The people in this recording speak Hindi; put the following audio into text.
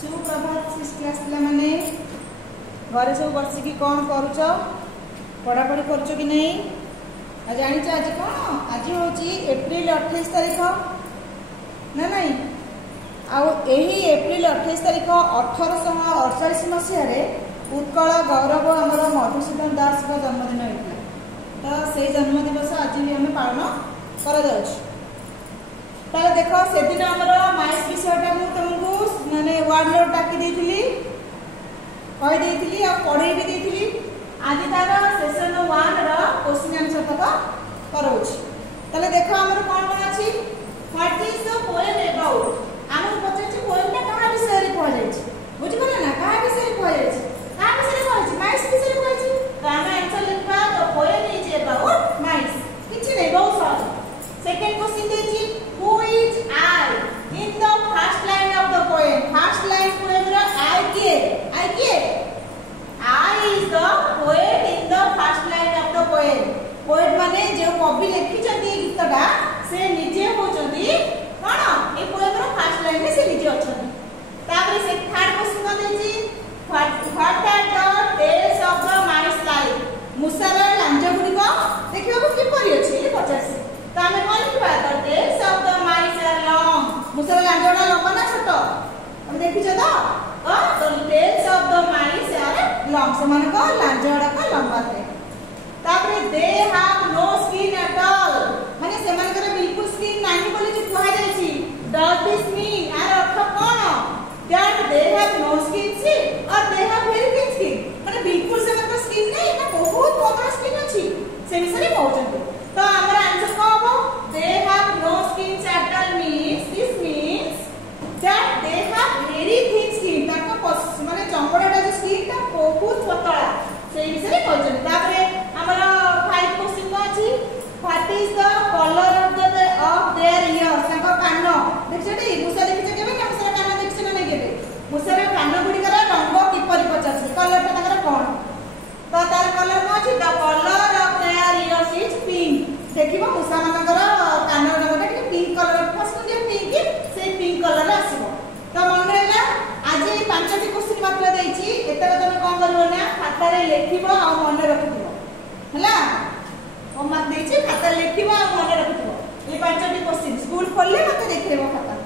सुप्रभात क्लास पिला माने घरे सब बसिकी कौन करुच पढ़ापढ़ी करुच कि नहीं जानी आज कौन आज हूँ एप्रिल 28 तारीख ना नहीं आई एप्रिल 28 तारीख 1848 मसीह उत्कल गौरव आमर मधुसूदन दास का जन्मदिन होता तो से जन्मदिवस आज भी आम पालन कर देख से दिन आमर माइस विषयटा तुमको माने वर्ड लोड डाकी कहीदी पढ़े भी देती आज तार सेशन 1 क्वेश्चन आंसर तक कराऊँ देख आम कौन कौन अच्छी what is the poem about आम पचार पोएम क्या विषय कहुई बुझिपारे ना क्या विषय कहुई क्या विषय कहुई माइस विषय कहुई तो आम आंसर लिखा the poem is about mice किछि नहीं बहुत सहज सेकंड क्वेश्चन देछि who is I in the first line of the poem first line poem रो आई किए I is the poet in the first line of the poem poet माने जो कवि लिखिछथि गीतटा से निजे होचथि कोन ए पोएम रो फर्स्ट लाइन में से निजे अछथि तापर से थर्ड क्वेश्चन देछि what are the tails of the mice life मुसार लांज गुडी को देखिबो कि परि अछि ए पचास तो हमें कौन लिखा the tails of the mice are long मुसार लांजडा लंबा ना छोट हम देखिछ तो tails of the mice are long से माने को लांजडा का लंबा है तापर they have no skin at all माने से माने करे बिल्कुल स्किन नाही बोली जे कहै जाय छी डज दिस मीन आर अर्थ कोन that they have no skin सी और they have very thin skin माने बिल्कुल से मतलब स्किन नहीं ना बहुत पतला स्किन अछि से विषय कहउछन तो हमर आंसर को हो they have no skin at all means this means that they have very thin skin ताको माने चमड़ाटा जो स्किन ता बहुत पतला से विषय कहउछन तापरे हमर 5 क्वेश्चन अछि what is the colour of their years ताको कान देखछटी मुसा देखछ केबे ना मुसा कान देखछ ना केबे मुसा कान गुडी कर रंग किपरि पचाछि कलर ता ताकर कोन तो तार कलर को अछि the colour of their ears is pink देखिबो मुसा मानकर कान रंगटा कि पिंक कलर पसंद जे पिंक से पिंक कलर आसीबो तो मन रहला आज ए पांचटी क्वेश्चन मात्र देछि एतबे तमे कोन करबो ना खाता रे लिखिबो आ मन रखिबो हला होमवर्क देछि खाता लिखिबो आ मन रखिबो ए पांचटी क्वेश्चन स्कूल खोलले मते देखिबो खाता